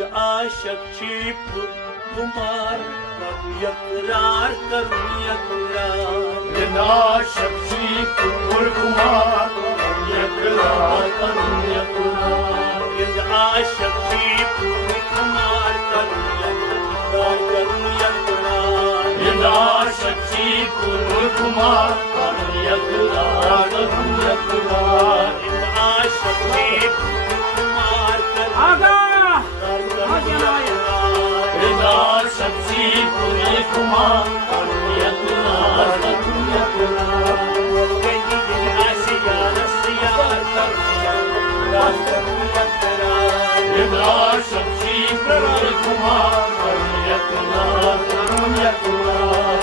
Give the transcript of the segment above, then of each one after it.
आशक्षी कुमार यकरार करूं यकरार आशक्षी कुमार यकरार करूं यकरार आशक्षी कुमार करूं यकरार आशक्षी कुमार यकरार करूं यकरार आशक्षी कुमार शक्ति कुमार यकरार करूं यकरार शक्ति कुमार यकरार करूं यकरार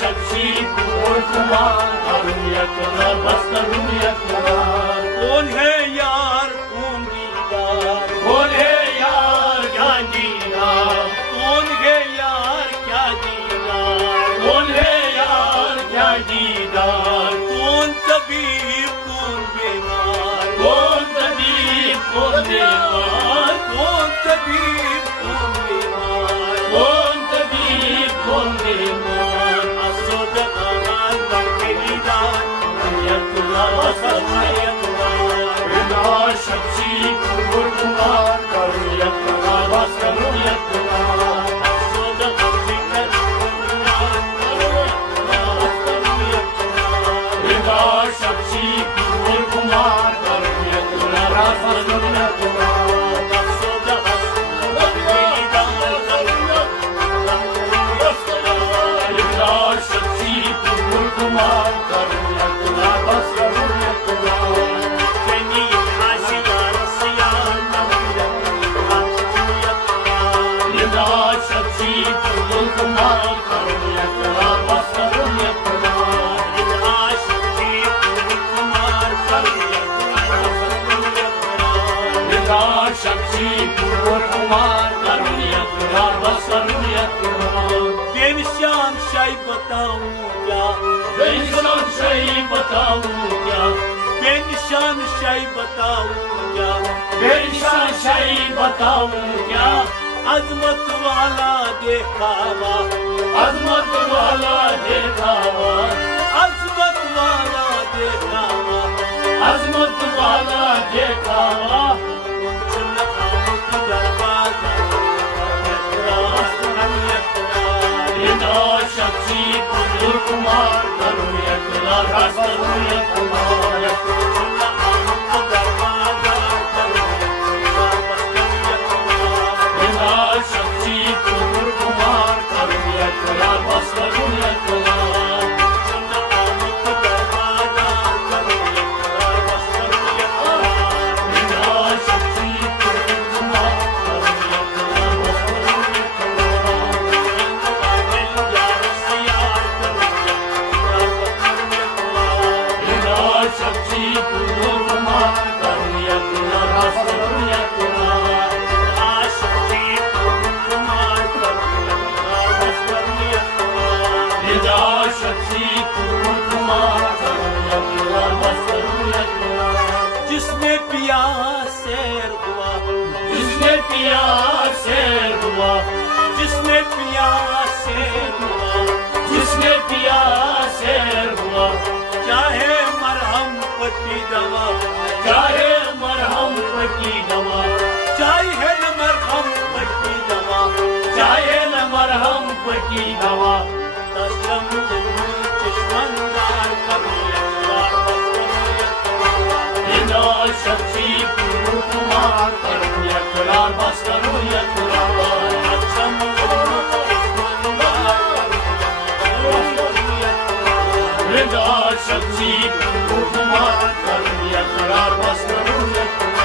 शक्ति कुमार यकरार करूं यकरार कौन है यार कौन दीदार कौन है यार क्या दीदार कौन है यार क्या दीदार कौन है यार क्या दीदार कौन तबीब कौन बीमार कौन तबीब कौन बीमार कौन तबीब कौन बीमार कौन तबीब कौन बीमार असद आमान के दीदार शक्ति कुमार करूं यकरार बस करूं यकरार शक्ति कुमार करूं यकरार बस करूं यकरार शक्ति कुमार करूं यकरार बस करूं बेनिशान शाही बताऊं क्या बेनिशान शाही बताऊं क्या बेनिशान शाही बताऊं क्या बेनिशान शाही बताऊं क्या अजमत वाला देखावा अजमत वाला देखावा अजमत वाला देखावा अजमत वाला देखावा शक्ति कुमार करूं यकरार करूं यकरार शक्ति कुमार करूं यकरार बस करूं यकरार शक्ति कुमार जिसने पिया शेर हुआ जिसने पिया शेर हुआ जिसने पिया शेर हुआ जिसने पिया शेर हुआ चाहे मरहम पट्टी दवा चाहे मरहम पट्टी दवा चाहे न मरहम पट्टी दवा चाहे न मरहम पट्टी दवा कसम चश्मंदार शक्ति कुमार करूं यकरार बस करूं यकरार शक्ति कुमार करूं यकरार बस करूं यकरार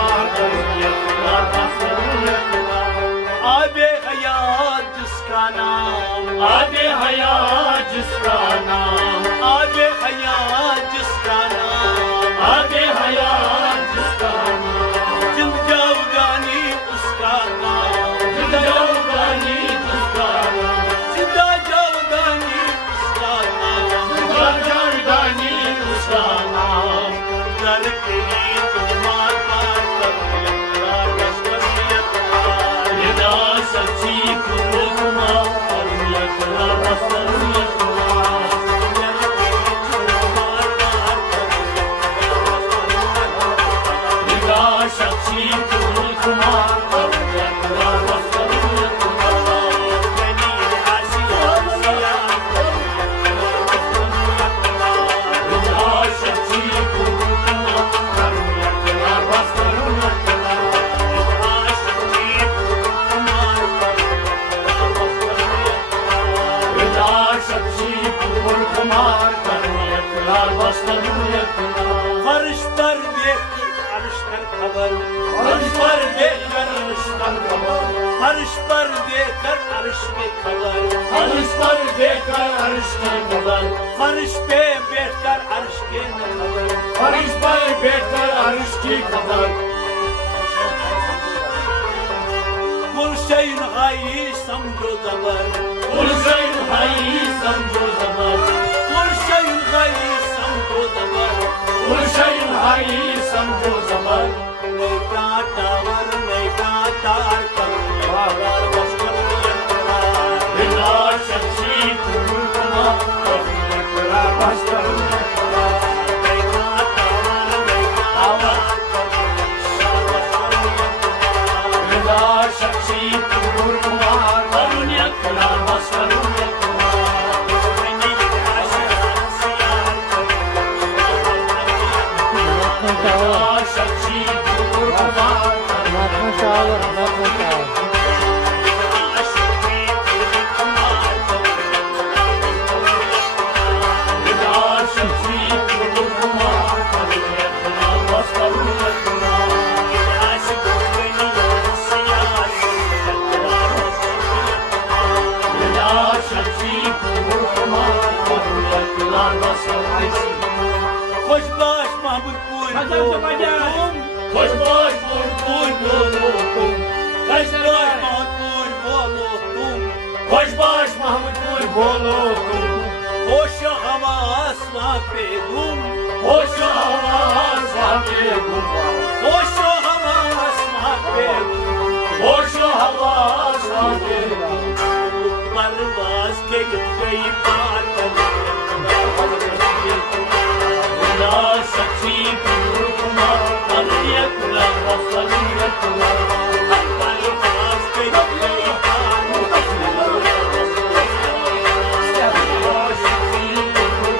कुमार करुण्य कुमार करुण्य कुमार। आबे हयात जिसका नाम, आबे हयात जिसका नाम, आबे हयात जिसका नाम, आबे हयात जिसका नाम, जिंद जावगानी उसका नाम, जिंदा जावगानी उसका नाम, जिंदा जावगानी उसका नाम, जिंदा जावगानी उसका नाम। घर के तुम्हार पार करुण्य करुण्य कुमार। यदा सच्ची कुमार करुण्य करुण्य कुमार। यदा सच्ची कुमार करुण्य करुण्य कुमार। यदा सच्ची कुमार करुण्य करुण्य कुमार। यदा सच्ची कुमार करुण्य करुण्य कुमार। फर्श पर देखकर अर्श कर खबर, फर्श पर देखकर अर्श पर खबर, फर्श पर देखकर अर्श की खबर, फर्श पर देखकर अर्श की खबर, फर्श पे बैठकर अर्श के न खबर। फर्श पर बैठकर अर्श की खबर। गुलशन हाई समझो जबर, गुलशन हाई समझो जबर, गुलशन हाई समझो जबर। गुलशन हाई समझो जबर। नैका टावर नैका तार करुण्य बस करुण्य कुमार। यदा सच्ची कुमार करुण्य बस करुण्य कुमार। नैका टावर नैका तार करुण्य बस करुण्य कुमार। यदा सच्ची कुमार करुण्य बस करुण्य कुमार। यदा सच्ची कुमार यदा सच्ची कुमार करुण्य बस करुण्य कुमार। यदा सच्ची कुमार करुण्य बस करुण्य कुमार। खुश बाश महमूदपुर तुम, खुश बाश महमूदपुर बोलो तुम, खुश बाश महमूदपुर बोलो तुम। खुश बाश महमूदपुर बोलो तुम। होश हवा आसमां पे घूम, होश हवा आसमां पे घूम, होश हवा आसमां पे घूम। होश हवा आसमां पे घूम। परवाज़ के गई पार यदा सच्ची कुमार करुण्य बस करुण्य कुमार। परवाज़ के गई पार यदा सच्ची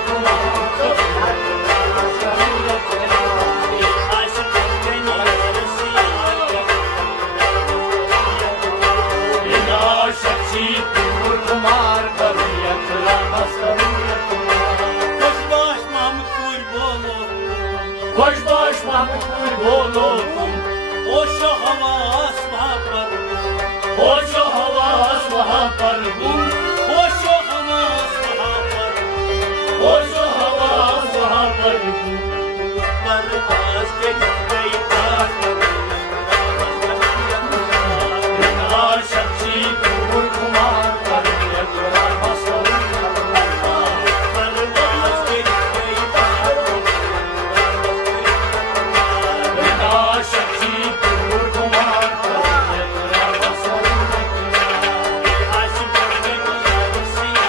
कुमार आशिक बनी रसिया। यदा सच्ची कुमार करुण्य बस करुण्य कुमार। खुशबाश महमूदपुर बोलो खुश बाश महमूदपुर बोलो तुम। होश हवा आसमां पर घूम, होश हवा आसमां पर घूम, होश हवा आसमां पर घूम। होश हवा आसमां पर घूम। परवाज़ के गई पार यदा सच्ची कुमार करुण्य बस करुण्य कुमार। परवाज़ के गई पार यदा सच्ची कुमार करुण्य बस करुण्य कुमार। आशिक बनी रसिया।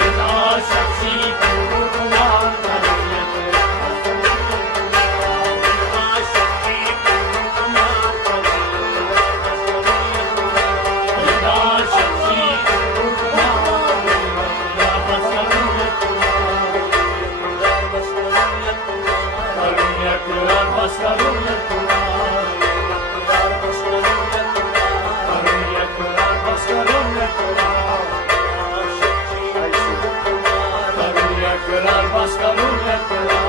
यदा सच्ची कुमार करुण्य यदा सच्ची करुण्य बस करुण्य कुमार। करुण्य बस करुण्य कुमार। करुण्य बस करुण्य कुमार।